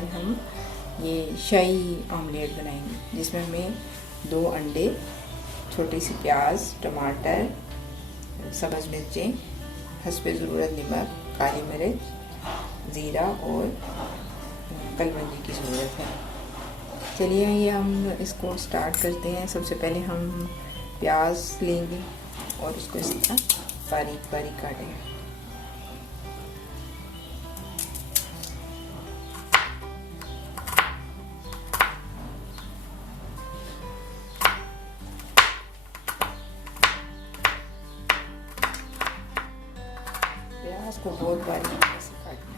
आज हम ये शाही ऑमलेट बनाएंगे, जिसमें हमें 2 अंडे, छोटी सी प्याज, टमाटर, सब्ज़ मिर्चें, हस्बे ज़रूरत नमक, काली मिर्च, ज़ीरा और कलवंजी की ज़रूरत है। चलिए ये हम इसको स्टार्ट करते हैं। सबसे पहले हम प्याज लेंगे और उसको इस तरह बारीक बारीक काटेंगे। प्याज को बहुत बारीक से काटना।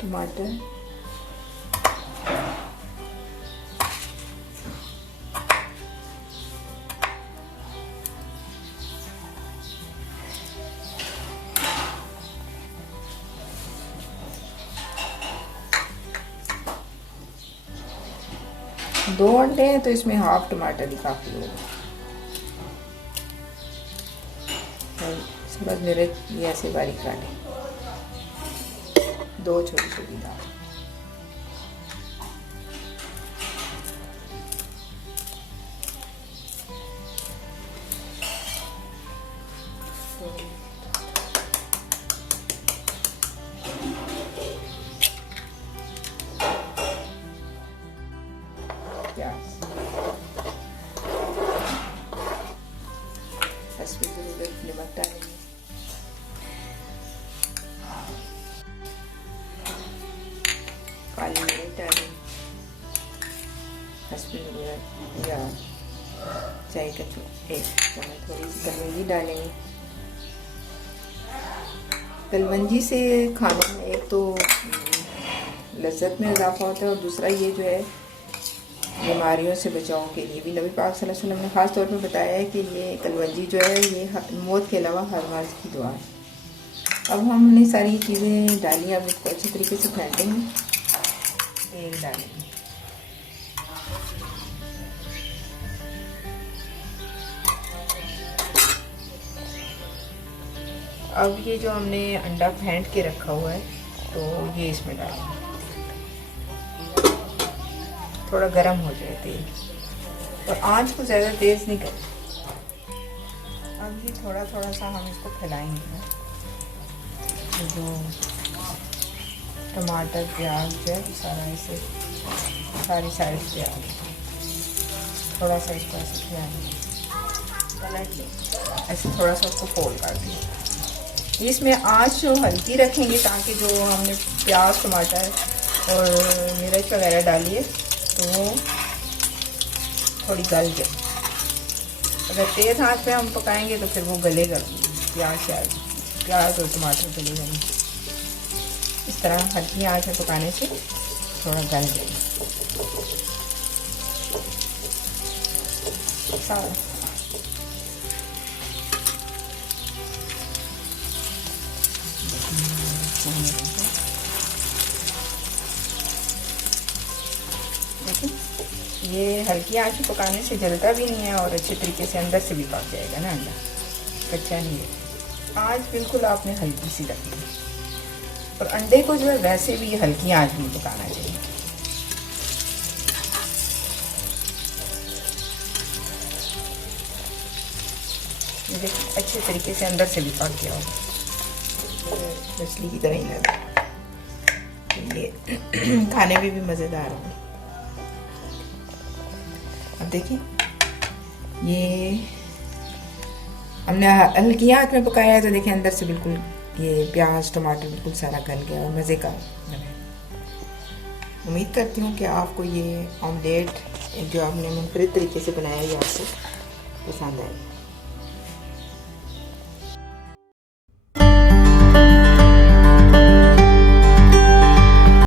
टमाटर, दो अंडे हैं तो इसमें हाफ टमाटर ही काफ़ी होगा। सब्ज़ मिर्च ये ऐसे बारीक काटें, 2 छोटी छोटी दाल, हस्बे ज़रूरत नमक डालेंगे, काली मिर्च डालेंगे, हस्बे ज़रूरत या चाय का 1 चम्मच थोड़ी सी कलवंजी डालेंगे। कलवंजी से खाने में एक तो लज्जत में इजाफा होता है और दूसरा ये जो है बीमारियों से बचाव के लिए भी नबी पाक सल्लल्लाहु अलैहि वसल्लम ने ख़ास तौर पर बताया है कि ये कलवंजी जो है ये मौत के अलावा हर मर्ज़ की दुआ है। अब हमने सारी चीज़ें डाली, अब इसको अच्छी तरीके से फेंटेंगे। तेल डालेंगे, अब ये जो हमने अंडा फेंट के रखा हुआ है तो ये इसमें डालेंगे। थोड़ा गर्म हो जाए तेल और आंच को ज़्यादा तेज़ नहीं करें। अब ये थोड़ा थोड़ा सा हम इसको फैलाएंगे। जो टमाटर प्याज जो है सारा ऐसे सारी साइड से आ थोड़ा सा इसको ऐसे फैलाएंगे, पलट लें, ऐसे थोड़ा सा उसको फोल्ड कर दें। इसमें आंच जो हल्की रखेंगे ताकि जो हमने प्याज टमाटर और मिर्च वगैरह डाली है तो वो थोड़ी गल जाए। अगर तेज़ आंच पे हम पकाएंगे तो फिर वो गलेगा, प्याज और टमाटर गलेगा नहीं। इस तरह हल्की आंच में पकाने से थोड़ा गल जाएगा सारा। ये हल्की आंच में पकाने से जलता भी नहीं है और अच्छे तरीके से अंदर से भी पक जाएगा ना, अंडा कच्चा नहीं है। आंच बिल्कुल आपने हल्की सी रखनी है और अंडे को जो है वैसे भी हल्की आंच में पकाना चाहिए। ये देखिए अच्छे तरीके से अंदर से भी पक गया होगा, मछली की तरह ही लगा। ये खाने में भी मज़ेदार होगा। अब देखिए ये हमने हल्की आंच में पकाया है तो देखिए अंदर से बिल्कुल ये प्याज टमाटर बिल्कुल सारा गल गया और मज़े का बना। उम्मीद करती हूँ कि आपको ये ऑमलेट जो आपने मुनफरिद तरीके से बनाया है आपको पसंद आए।